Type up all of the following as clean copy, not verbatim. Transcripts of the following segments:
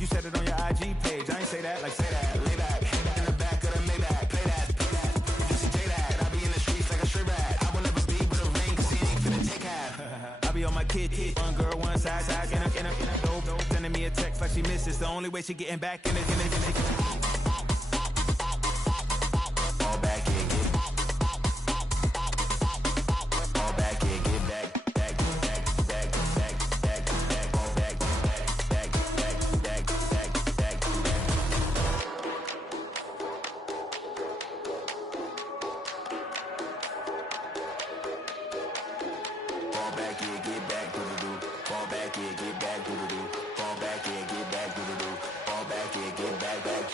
You said it on your IG page. I ain't say that, like say that. Lay back, in the back of the Maybach. Play that, Juicy J that. I be in the streets like a stray rat. I will never speak with a ring, cause he ain't finna take half. I be on my kid, one girl, one side, in a dope. Sending me a text like she misses. The only way she getting back in it. All back in, get all back in, get back.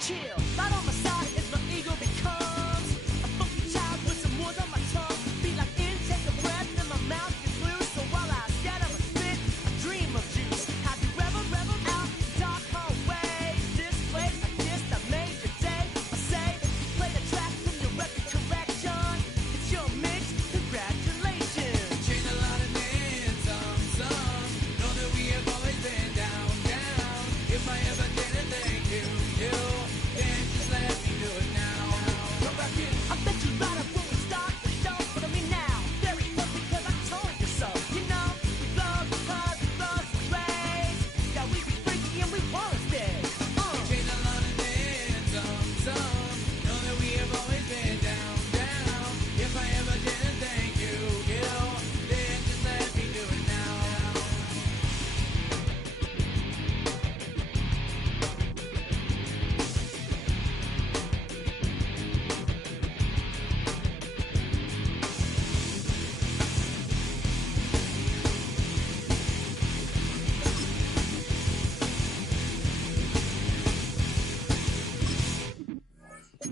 Chill, right on my side as my ego becomes a funky child with some words on my tongue. Feel like intake a breath and my mouth gets loose. So while I scatter and spit, I dream of juice. Have you ever out in dark hallways? This place like this that made your day. I say, play the track from your record collection. It's your mix, congratulations. Change a lot of names, some. Know that we have always been down. If I ever didn't thank you. Then just let me do it now. Come back in. I bet you right up when we start the show. But I mean now, very close because I told you so. You know, we blow the cars, we blow some trays. Yeah, we be freaky and we wanna stay. Change a lot of names, some. Know that we have always been down. If I ever didn't thank you, then just let me do it now.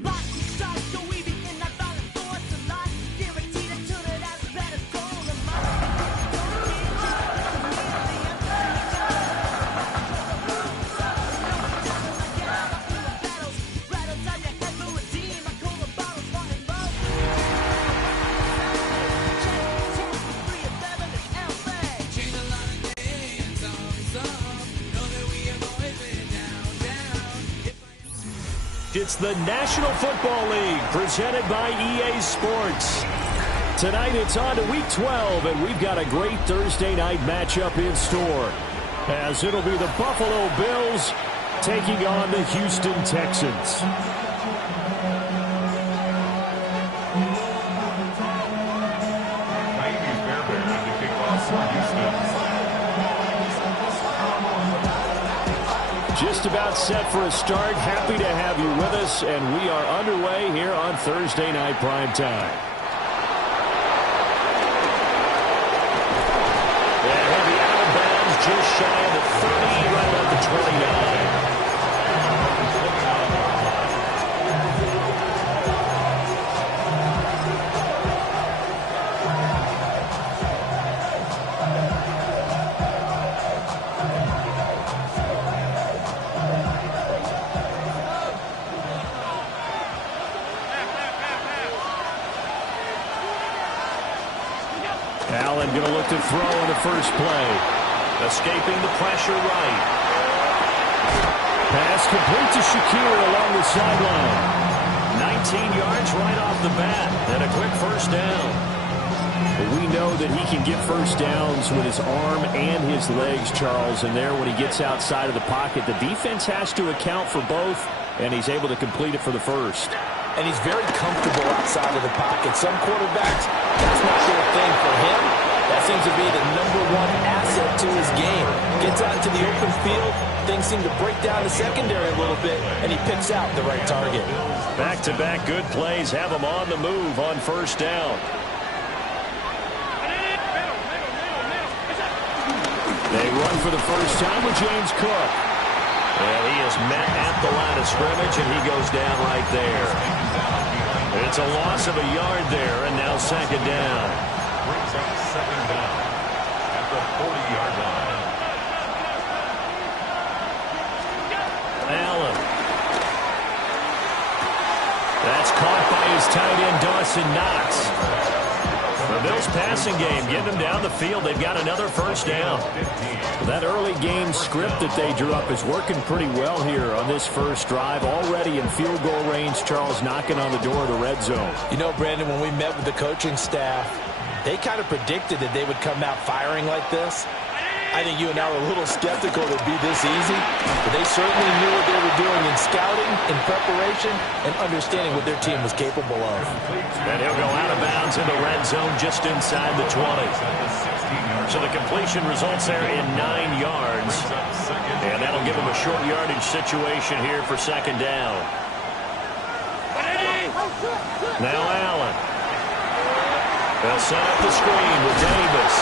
Lightning strikes, so we be in that violent force of life. Guaranteed to turn it as bad as gold. And my Change a lot of names, some. Know that we have always been down. It's the National Football League presented by EA Sports. Tonight it's on to Week 12, and we've got a great Thursday night matchup in store, as it'll be the Buffalo Bills taking on the Houston Texans. Just about set for a start. Happy to have you with us, and we are underway here on Thursday Night Primetime. And heavy out of bounds, just shy of the 30, right about the 29. Allen going to look to throw on the first play. Escaping the pressure right. Pass complete to Shakir along the sideline. 19 yards right off the bat and a quick first down. But we know that he can get first downs with his arm and his legs, Charles. And there when he gets outside of the pocket, the defense has to account for both, and he's able to complete it for the first. And he's very comfortable outside of the pocket. Some quarterbacks, that's not their thing. For him, that's seems to be the #1 asset to his game. Gets out into the open field, things seem to break down the secondary a little bit, and he picks out the right target. Back-to-back good plays have him on the move on first down. They run for the first time with James Cook. And he is met at the line of scrimmage, and he goes down right there. It's a loss of a yard there, and now second down. Brings up second down at the 40-yard line. Allen. That's caught by his tight end, Dawson Knox. The Bills passing game getting them down the field. They've got another first down. That early game script that they drew up is working pretty well here on this first drive. Already in field goal range, Charles knocking on the door of the red zone. You know, Brandon, when we met with the coaching staff, they kind of predicted that they would come out firing like this. I think you and I were a little skeptical it would be this easy, but they certainly knew what they were doing in scouting, in preparation, and understanding what their team was capable of. And he'll go out of bounds in the red zone just inside the 20. So the completion results there in 9 yards. And that'll give him a short yardage situation here for second down. Now Allen. They'll set up the screen with Davis.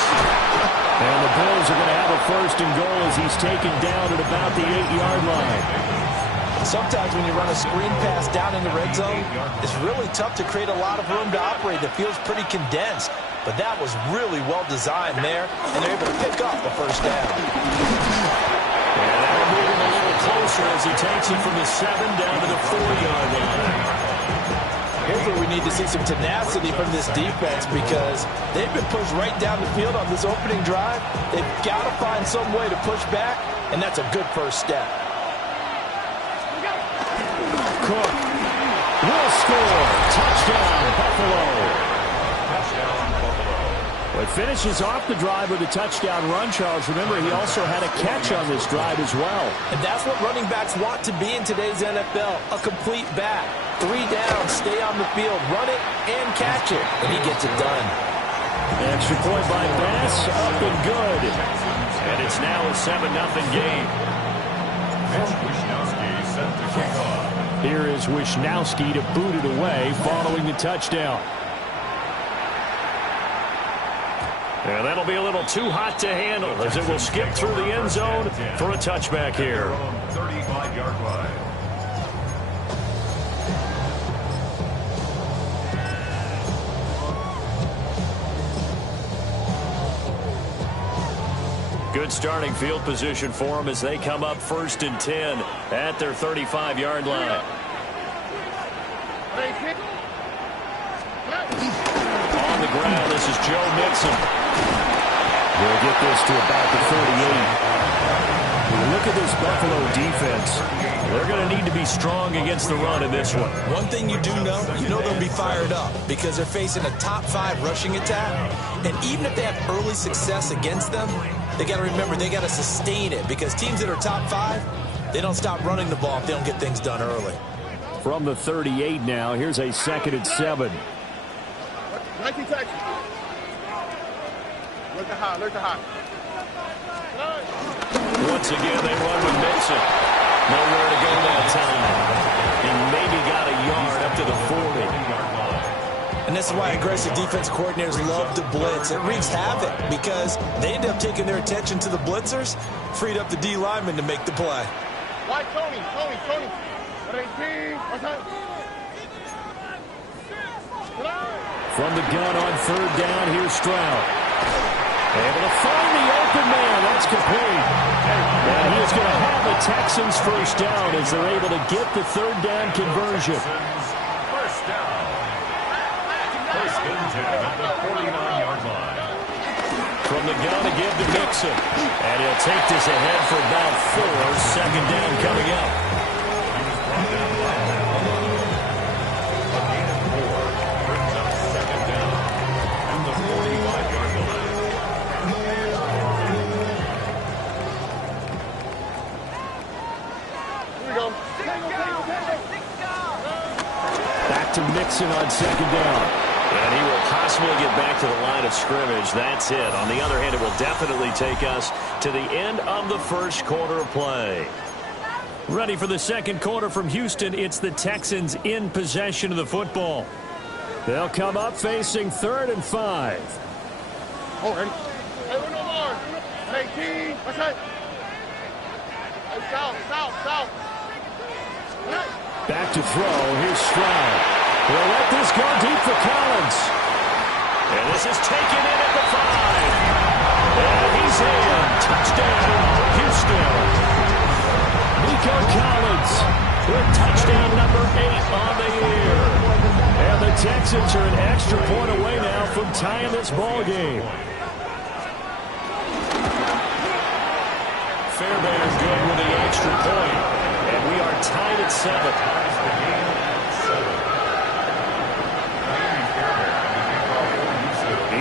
And the Bills are going to have a first and goal as he's taken down at about the 8-yard line. Sometimes when you run a screen pass down in the red zone, it's really tough to create a lot of room to operate. That feels pretty condensed. But that was really well designed there, and they're able to pick up the first down. And that'll move him a little closer as he takes it from the 7 down to the 4-yard line. Here's where we need to see some tenacity from this defense because they've been pushed right down the field on this opening drive. They've got to find some way to push back, and that's a good first step. Cook will score. Touchdown, Buffalo. Well, it finishes off the drive with a touchdown run, Charles. Remember, he also had a catch on this drive as well. And that's what running backs want to be in today's NFL, a complete back. 3 down, stay on the field, run it, and catch it. And he gets it done. Extra point by Bass, up and good. And it's now a 7-0 game. Wishnowski set to kick off. Here is Wishnowski to boot it away following the touchdown. And that'll be a little too hot to handle as it will skip through the end zone for a touchback here. 35-yard line. Good starting field position for them as they come up 1st and 10 at their 35-yard line. On the ground, this is Joe Mixon. They'll get this to about the 38. Look at this Buffalo defense. They're going to need to be strong against the run in this one. One thing you do know, they'll be fired up because they're facing a top 5 rushing attack. And even if they have early success against them, they got to remember they got to sustain it because teams that are top 5, they don't stop running the ball if they don't get things done early. From the 38 now, here's a 2nd and 7. Look at high. Once again, they run with Mixon. Nowhere to go that time. He maybe got a yard up to the 40-yard line. And this is why aggressive defense coordinators love to blitz. It wreaks havoc because they end up taking their attention to the blitzers, freed up the D lineman to make the play. Why Tony? From the gun on 3rd down, here's Stroud. Able to find the open man. That's complete. And he is going to have the Texans first down as they're able to get the 3rd down conversion. First down. First and 10 at the 49-yard line. From the gun again to Mixon. And he'll take this ahead for about 4. 2nd down coming up. A gain of 4 brings up second down and the 45-yard line. Back to Mixon on 2nd down. And he will possibly get back to the line of scrimmage. That's it. On the other hand, it will definitely take us to the end of the first quarter of play. Ready for the second quarter from Houston. It's the Texans in possession of the football. They'll come up facing 3rd and 5. Oh, ready? Hey, no more. 18. What's that? Hey, south. Back to throw. Here's Stroud. They'll let this go deep for Collins. And this is taken in at the 5. And he's in. Touchdown, Houston. Nico Collins with touchdown number 8 on the year. And the Texans are an extra point away now from tying this ball game. Fairbairn good with the extra point. And we are tied at 7.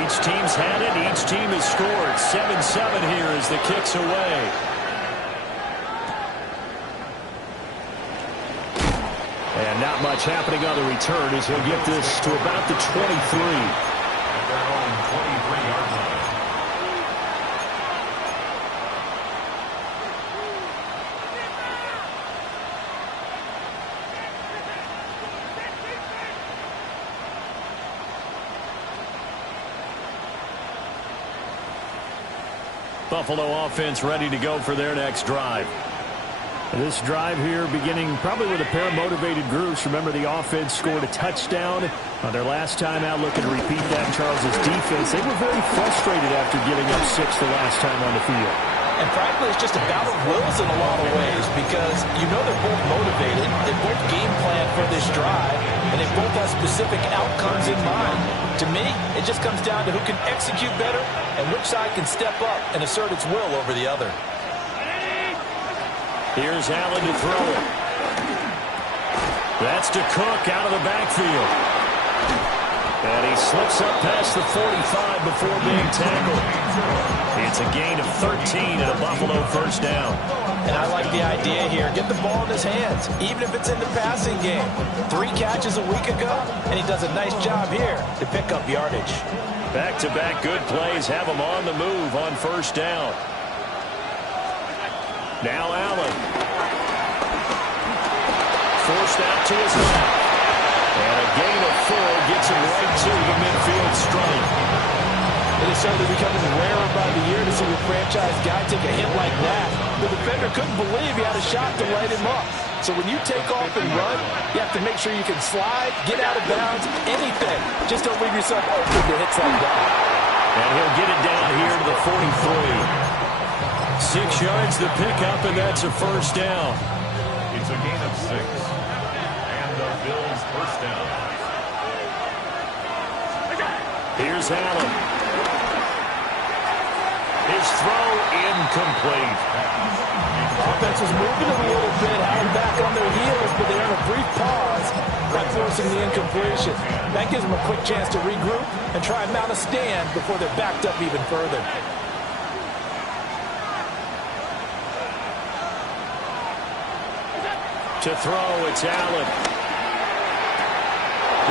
Each team's had it. Each team has scored. 7-7 here as the kick's away. And not much happening on the return as he'll get this to about the 23. At their own 23-yard line. Buffalo offense ready to go for their next drive. This drive here beginning probably with a pair of motivated groups. Remember, the offense scored a touchdown on their last time out. Looking to repeat that. Charles's defense, they were very frustrated after giving up 6 the last time on the field. And frankly, it's just a battle of wills in a lot of ways because you know they're both motivated. They both game plan for this drive, and they both have specific outcomes in mind. To me, it just comes down to who can execute better and which side can step up and assert its will over the other. Here's Allen to throw it. That's to Cook out of the backfield. And he slips up past the 45 before being tackled. It's a gain of 13 and a Buffalo first down. And I like the idea here. Get the ball in his hands, even if it's in the passing game. 3 catches a week ago, and he does a nice job here to pick up yardage. Back-to-back good plays have him on the move on first down. Now Allen. Forced out to his left. And a gain of 4 gets him right to the midfield stripe. It is certainly becoming rarer by the year to see a franchise guy take a hit like that. The defender couldn't believe he had a shot to light him up. So when you take off and run, you have to make sure you can slide, get out of bounds, anything. Just don't leave yourself open to hits like that. And he'll get it down here to the 43. 6 yards the pickup, and that's a first down. It's a gain of 6. And the Bills first down. Here's Allen. His throw incomplete. Offense was moving a little bit, held back on their heels, but they earned a brief pause by forcing the incompletion. That gives them a quick chance to regroup and try and mount a stand before they're backed up even further. To throw, it's Allen.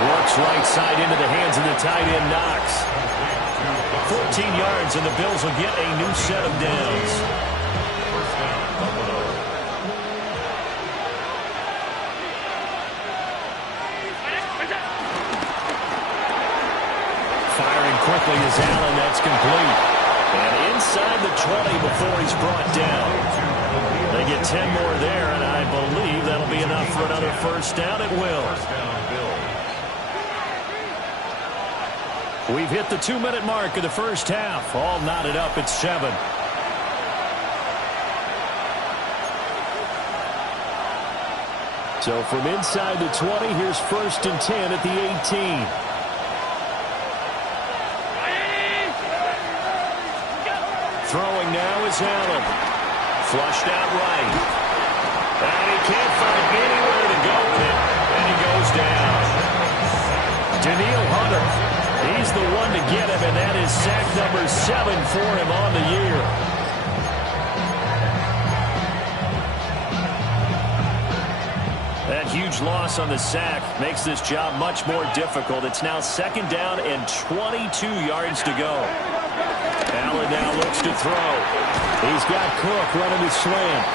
Works right side into the hands of the tight end, Knox. 14 yards, and the Bills will get a new set of downs. First down, Buffalo. Firing quickly is Allen. That's complete. And inside the 20 before he's brought down. They get 10 more there, and I believe that'll be enough for another first down. It will. First down, Bills. We've hit the 2-minute mark of the first half. All knotted up at 7. So from inside the 20, here's 1st and 10 at the 18. Throwing now is Allen. Flushed out right. And he can't find anywhere to go with it. And he goes down. Daniil Hunter. He's the one to get him, and that is sack number 7 for him on the year. That huge loss on the sack makes this job much more difficult. It's now 2nd down and 22 yards to go. Allen now looks to throw. He's got Cook running his slant.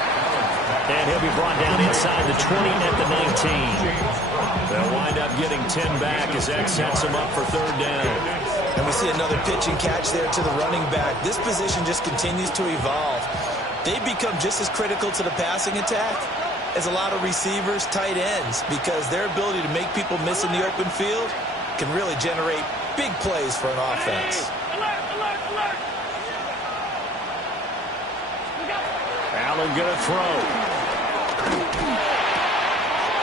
And he'll be brought down inside the 20 at the 19. They'll wind up getting 10 back as that sets them up for 3rd down. And we see another pitch and catch there to the running back. This position just continues to evolve. They become just as critical to the passing attack as a lot of receivers, tight ends, because their ability to make people miss in the open field can really generate big plays for an offense. Allen going to throw.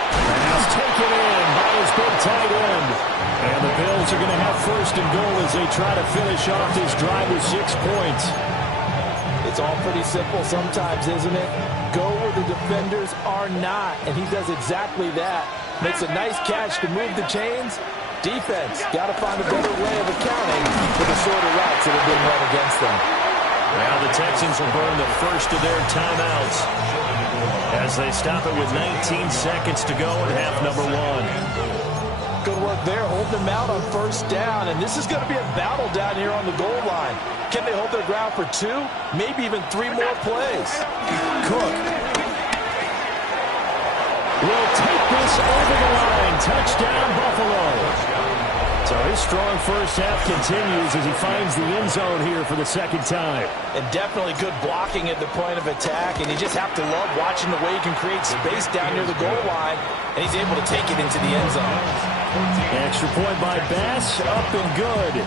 Pass taken in by his big tight end. And the Bills are going to have 1st and goal as they try to finish off this drive with 6 points. It's all pretty simple sometimes, isn't it? Go where the defenders are not, and he does exactly that. Makes a nice catch to move the chains. Defense, got to find a better way of accounting for the shorter routes that have been run against them. Now the Texans will burn the first of their timeouts as they stop it with 19 seconds to go in half number 1. Good work there, holding them out on 1st down, and this is going to be a battle down here on the goal line. Can they hold their ground for 2, maybe even 3 more plays? Cook will take this over the line. Touchdown, Buffalo. So his strong first half continues as he finds the end zone here for the 2nd time. And definitely good blocking at the point of attack, and you just have to love watching the way he can create space down near the goal line, and he's able to take it into the end zone. Extra point by Bass, up and good.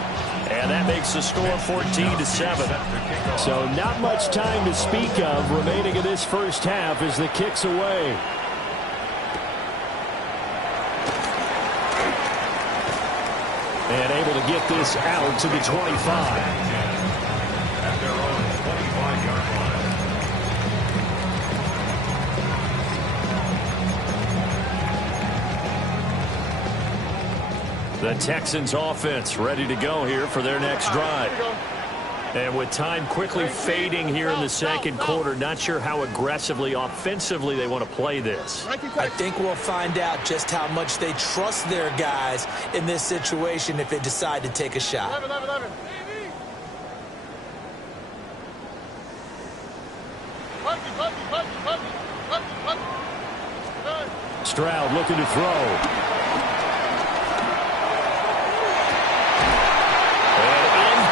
And that makes the score 14-7. So not much time to speak of remaining in this first half as the kick's away. And able to get this out to the 25. At their own 25-yard line. The Texans offense ready to go here for their next drive. And with time quickly fading here in the 2nd quarter, not sure how aggressively, offensively they want to play this. I think we'll find out just how much they trust their guys in this situation if they decide to take a shot. 11. Stroud looking to throw.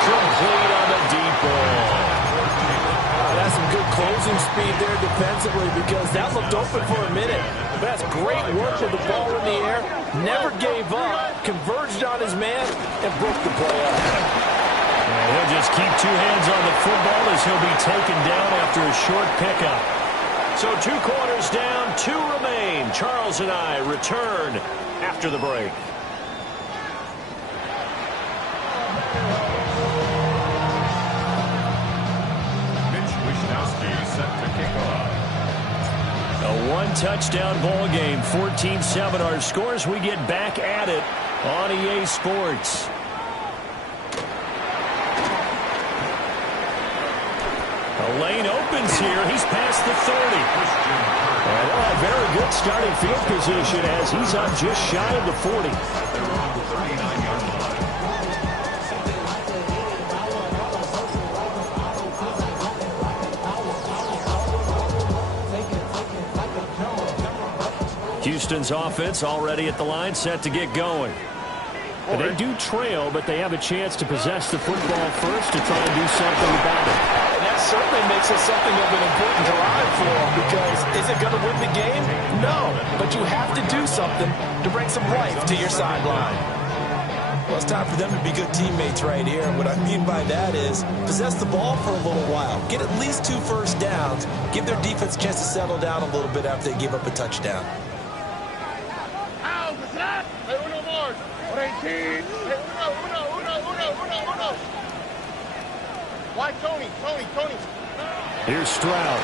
Complete on the deep ball. That's some good closing speed there defensively because that looked open for a minute. But that's great work with the ball in the air. Never gave up. Converged on his man and broke the play up. And he'll just keep 2 hands on the football as he'll be taken down after a short pickup. So 2 quarters down, 2 remain. Charles and I return after the break. A 1-touchdown ball game, 14-7 our scores. We get back at it on EA Sports. A lane opens here. He's past the 30. And a very good starting field position as he's up just shy of the 40. Houston's offense already at the line, set to get going. And they do trail, but they have a chance to possess the football first to try and do something about it. And that certainly makes it something of an important drive for them because is it going to win the game? No, but you have to do something to bring some life to your sideline. Well, it's time for them to be good teammates right here. And what I mean by that is possess the ball for a little while. Get at least 2 first downs. Give their defense a chance to settle down a little bit after they give up a touchdown. Why Tony? Here's Stroud.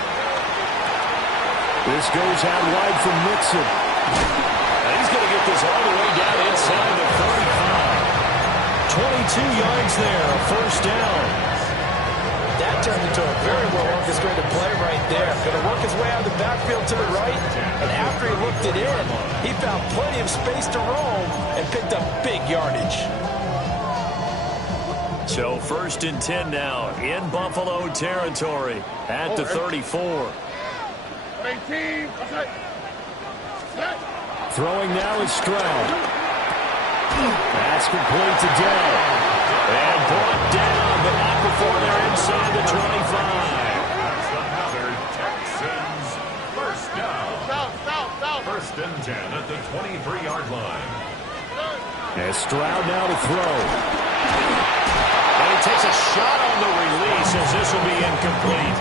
This goes out wide from Mixon. And he's going to get this all the way down inside the 35. 22 yards there, a first down. That turned into a very well orchestrated play right there. Going to work his way out of the backfield to the right. And after he looked kicked it in, he found plenty of space to roam and picked up big yardage. So 1st and 10 now in Buffalo territory at the 34. 18. Throwing now is Stroud. That's complete to Dell. And brought down, but not before they're inside the 25. Another Texans first down. South. 1st and 10 at the 23-yard line. As Stroud now to throw. And he takes a shot on the release as this will be incomplete.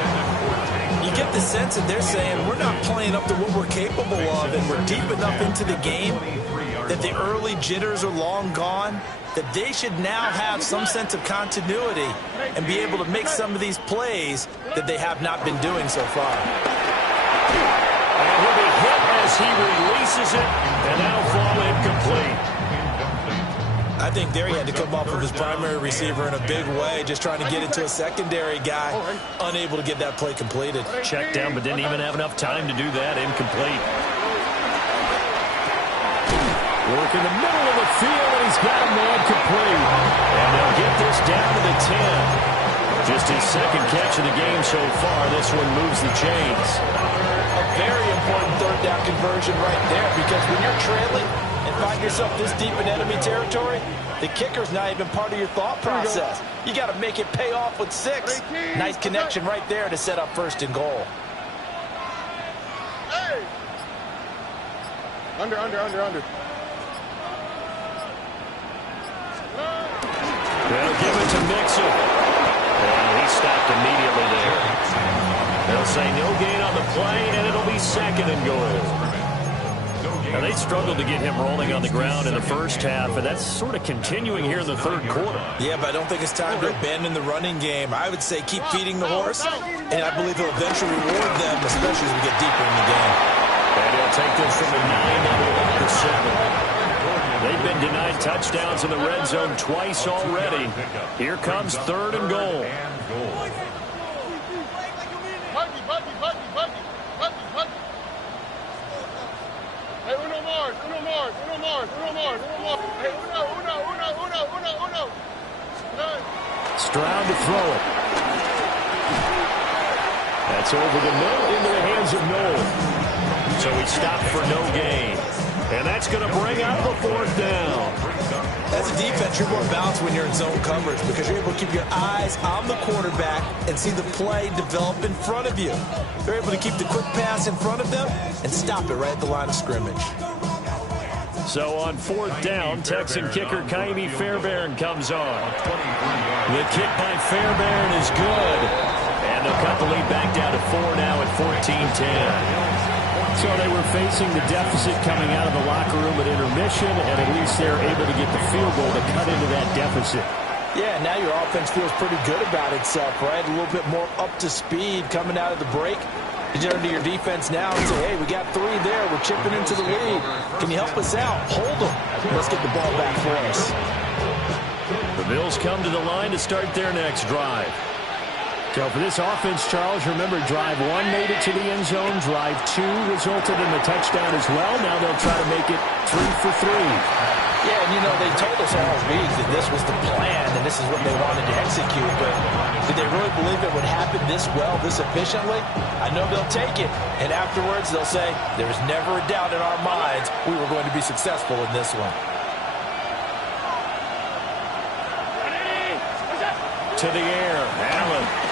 You get the sense that they're saying we're not playing up to what we're capable of, and we're deep enough into the game that the early jitters are long gone, that they should now have some sense of continuity and be able to make some of these plays that they have not been doing so far. And he'll be hit as he releases it, and that'll fall incomplete. I think there he had to come off of his primary receiver in a big way, just trying to get it to a secondary guy, unable to get that play completed. Checked down, but didn't even have enough time to do that. Incomplete. Work in the middle of the field, and he's got a man complete. And they'll get this down to the 10. Just his second catch of the game so far. This one moves the chains. A very important third down conversion right there, because when you're trailing and find yourself this deep in enemy territory, the kicker's not even part of your thought process. You got to make it pay off with 6. Nice connection right there to set up 1st and goal. Hey! Under. They'll give it to Mixon. And he stopped immediately there. They'll say no gain on the play, and it'll be 2nd and goal. Now, they struggled to get him rolling on the ground in the first half, and that's sort of continuing here in the 3rd quarter. Yeah, but I don't think it's time to abandon the running game. I would say keep feeding the horse, and I believe he'll eventually reward them, especially as we get deeper in the game. And he'll take this from the 9 to 7. They've been denied touchdowns in the red zone twice already. Here comes 3rd and goal. Hey, uno more. Hey, uno. Stroud to throw it. That's over the middle into the hands of Noel. So he stopped for no gain. And that's going to bring up the 4th down. As a defense, you're more balanced when you're in zone coverage because you're able to keep your eyes on the quarterback and see the play develop in front of you. They're able to keep the quick pass in front of them and stop it right at the line of scrimmage. So on 4th down, Texan kicker Kaimi Fairbairn comes on. The kick by Fairbairn is good. And they'll cut the lead back down to 4 now at 14-10. So they were facing the deficit coming out of the locker room at intermission, and at least they're able to get the field goal to cut into that deficit. Yeah, now your offense feels pretty good about itself, right? A little bit more up to speed coming out of the break. You turn to your defense now and say, hey, we got 3 there. We're chipping into the lead. Can you help us out? Hold them. Let's get the ball back for us. The Bills come to the line to start their next drive. So for this offense, Charles, remember, drive 1 made it to the end zone. Drive 2 resulted in the touchdown as well. Now they'll try to make it 3 for 3. Yeah, and you know, they told us all week that this was the plan and this is what they wanted to execute, but did they really believe it would happen this well, this efficiently? I know they'll take it, and afterwards they'll say, there's never a doubt in our minds we were going to be successful in this one. To the air, Allen.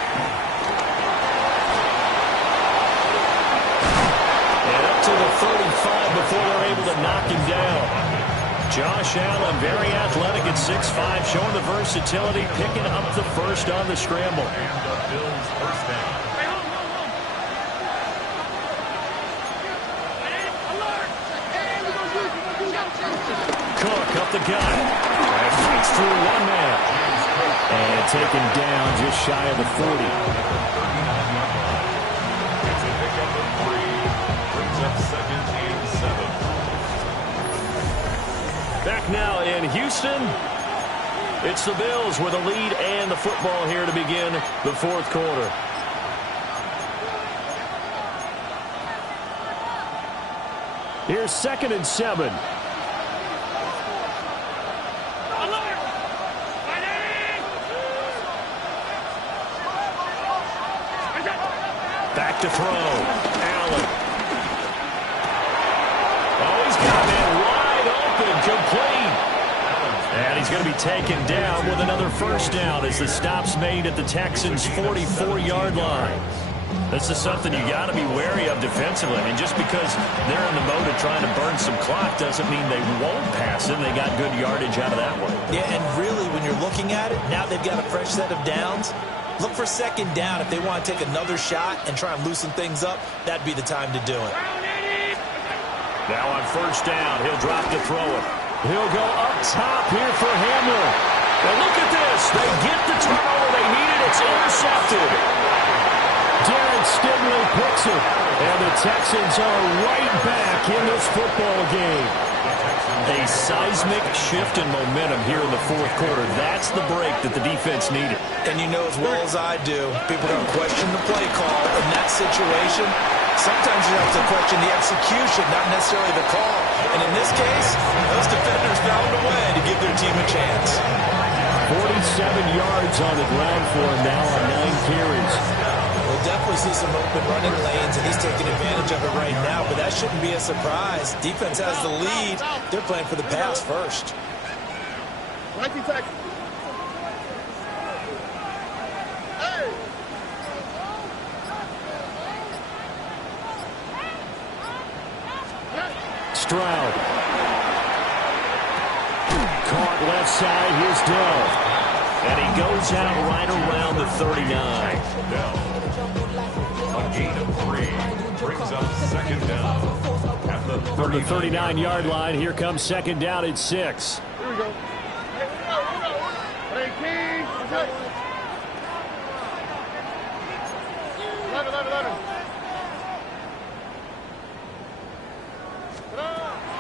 And up to the 35 before they're able to knock him down. Josh Allen, very athletic at 6'5", showing the versatility, picking up the first on the scramble. And the Bills first down. Cook up the gut. And fights through 1 man. And taken down just shy of the 40. It's a pickup of 3. Brings up 2nd and 7. Back now in Houston. It's the Bills with a lead and the football here to begin the 4th quarter. Here's 2nd and 7. Back to throw. Allen. Oh, he's got that wide open, complete. And he's going to be taken down with another first down as the stop's made at the Texans' 44-yard line. This is something you got to be wary of defensively. I mean, just because they're in the mode of trying to burn some clock doesn't mean they won't pass it. They got good yardage out of that one. Yeah, and really, when you're looking at it, now they've got a fresh set of downs. Look for 2nd down. If they want to take another shot and try and loosen things up, that'd be the time to do it. Now on 1st down, he'll drop to throw it. He'll go up top here for Hamler. And look at this. They get the turnover they needed. It's intercepted. Derek Stingley picks it. And the Texans are right back in this football game. A seismic shift in momentum here in the 4th quarter. That's the break that the defense needed. And you know as well as I do, people are going to question the play call in that situation. Sometimes you have to question the execution, not necessarily the call. And in this case, those defenders found a way to give their team a chance. 47 yards on the ground for him now on 9 carries. We'll definitely see some open running lanes, and he's taking advantage of it right now, but that shouldn't be a surprise. Defense has the lead. They're playing for the pass first. 19 seconds. Hey! Stroud. Caught left side. Here's Dell. And he goes out right around the 39. A gain of 3 brings up 2nd down. At the From the 39-yard line, here comes 2nd down at 6. Here we go. 18. Okay. 11.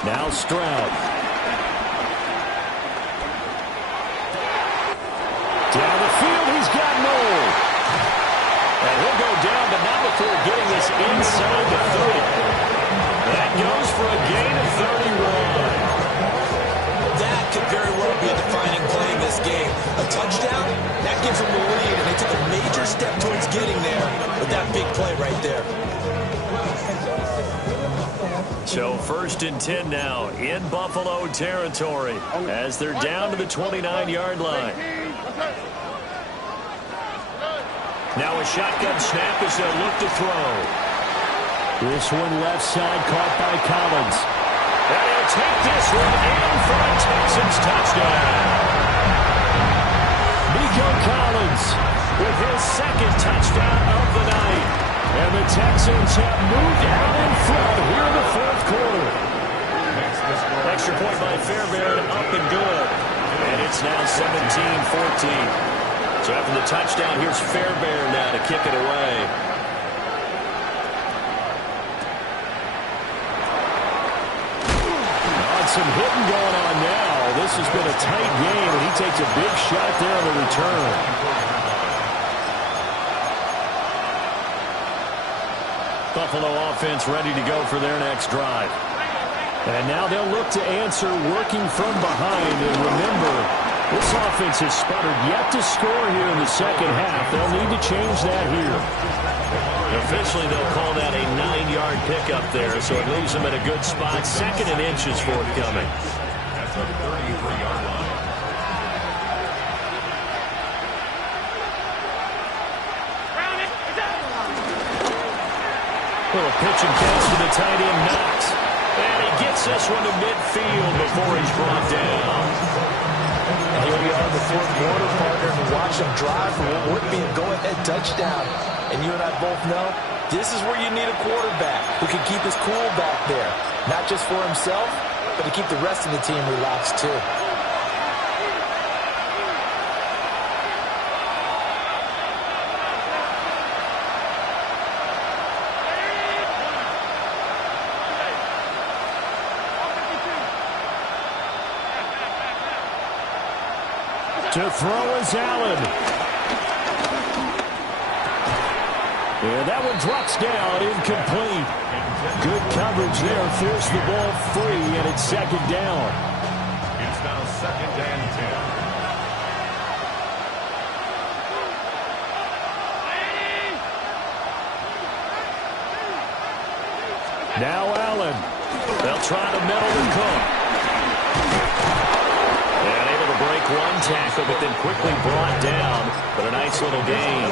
Now Stroud. Down the field, he's got Noel. And he'll go down, but not before getting this inside the 30. That goes for a gain of 31. That could very well be a defining play in this game. A touchdown, that gives them the lead, and they took a major step towards getting there with that big play right there. So 1st and 10 now in Buffalo territory as they're down to the 29-yard line. Now a shotgun snap as they'll look to throw. This one left side caught by Collins. And he'll take this one in for a Texans touchdown. Nico Collins with his 2nd touchdown of the night. And the Texans have moved out in front here in the 4th quarter. Extra point by Fairbairn, up and good. And it's now 17-14. So after the touchdown, here's Fairbairn now to kick it away. Some hitting going on now. This has been a tight game, and he takes a big shot there on the return. Buffalo offense ready to go for their next drive. And now they'll look to answer working from behind. And remember, this offense has sputtered yet to score here in the 2nd half. They'll need to change that here. Officially, they'll call that a 9-yard pickup there, so it leaves them at a good spot. 2nd and inches forthcoming. That's a 33-yard line. Little pitch and catch to the tight end, Knox. And he gets this one to midfield before he's brought down. And here we are in the 4th quarter, partner, and watch them drive for what would be a go-ahead touchdown. And you and I both know this is where you need a quarterback who can keep his cool back there. Not just for himself, but to keep the rest of the team relaxed too. To throw is Allen. And that one drops down, incomplete. Good coverage there, forced the ball free, and it's second down. It's now second and 10. Now Allen. They'll try to meddle with Cook. And able to break one tackle, but then quickly brought down. But a nice little gain.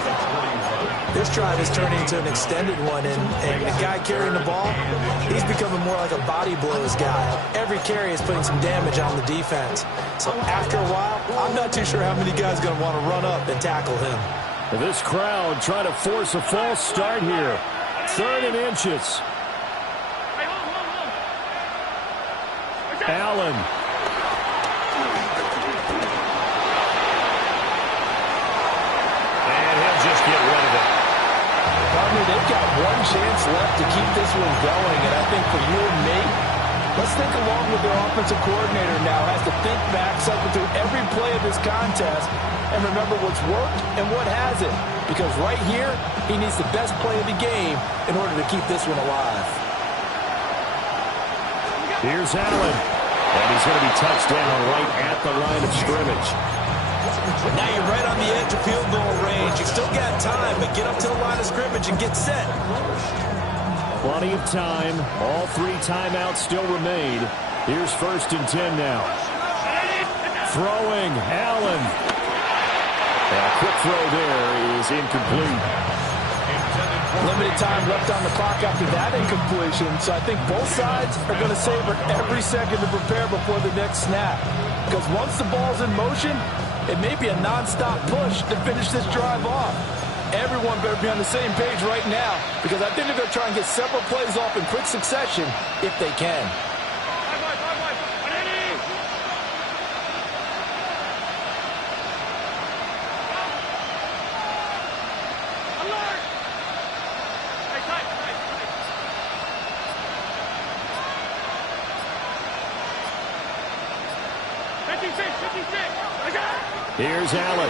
This drive is turning into an extended one, and the guy carrying the ball, he's becoming more like a body blows guy. Every carry is putting some damage on the defense. So after a while, I'm not too sure how many guys are going to want to run up and tackle him. This crowd trying to force a false start here. 3rd and inches. Allen. And he'll just get rid of it. Partner, they've got one chance left to keep this one going, and I think for you and me, let's think along with their offensive coordinator now. Has to think back, cycle through every play of this contest, and remember what's worked and what hasn't. Because right here, he needs the best play of the game in order to keep this one alive. Here's Allen. And he's going to be touched down right at the line of scrimmage. Now you're right on the edge of field goal range. You've still got time, but get up to the line of scrimmage and get set. Plenty of time. All 3 timeouts still remain. Here's 1st and 10 now. Throwing, Allen. A quick throw there is incomplete. Limited time left on the clock after that incompletion, so I think both sides are going to savor every second to prepare before the next snap. Because once the ball's in motion, it may be a non-stop push to finish this drive off. Everyone better be on the same page right now, because I think they're going to try and get several plays off in quick succession if they can. Here's Allen.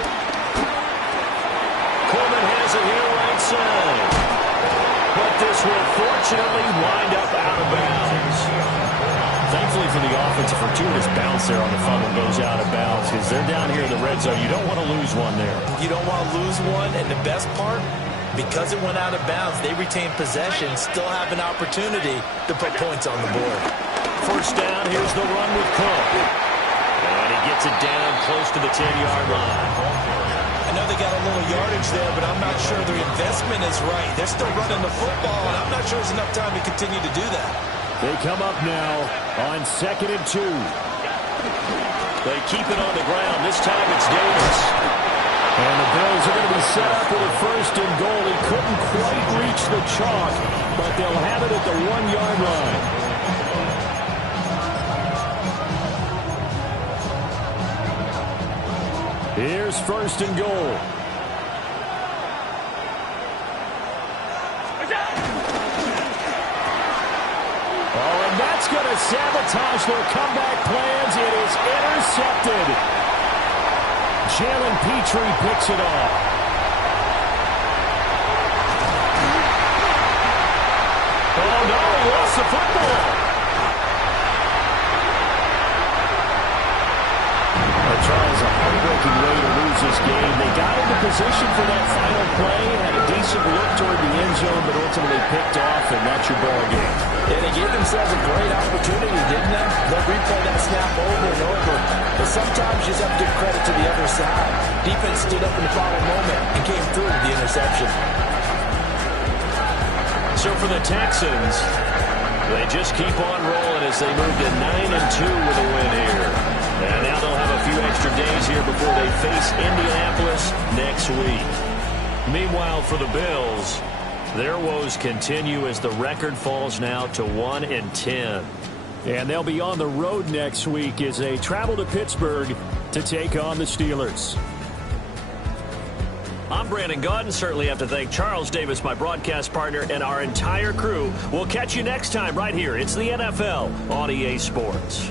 Coleman has it here right side. But this will fortunately wind up out of bounds. Thankfully for the offense, a fortuitous bounce there on the fumble goes out of bounds because they're down here in the red zone. You don't want to lose one there. You don't want to lose one, and the best part, because it went out of bounds, they retain possession, still have an opportunity to put points on the board. 1st down, here's the run with Cook. And he gets it down close to the 10-yard line. I know they got a little yardage there, but I'm not sure their investment is right. They're still running the football, and I'm not sure there's enough time to continue to do that. They come up now on 2nd and 2. They keep it on the ground. This time it's Davis. And the Bills are going to be set up with a 1st and goal. He couldn't quite reach the chalk, but they'll have it at the 1-yard line. Here's 1st and goal. Oh, and that's going to sabotage their comeback plans. It is intercepted. Jalen Petrie picks it off. Oh, no, he lost the football. Charles, a heartbreaking way to lose this game. They got into position for that final play, had a decent look toward the end zone, but ultimately picked off, and that's your ball game. Yeah, they gave themselves a great opportunity, didn't they? They'll replay that snap over and over. But sometimes you just have to give credit to the other side. Defense stood up in the final moment and came through with the interception. So for the Texans, they just keep on rolling as they move to 9-2 with a win here. And now they'll have a few extra days here before they face Indianapolis next week. Meanwhile, for the Bills, their woes continue as the record falls now to 1-10. And they'll be on the road next week as they travel to Pittsburgh to take on the Steelers. I'm Brandon Gaudin. Certainly have to thank Charles Davis, my broadcast partner, and our entire crew. We'll catch you next time right here. It's the NFL on EA Sports.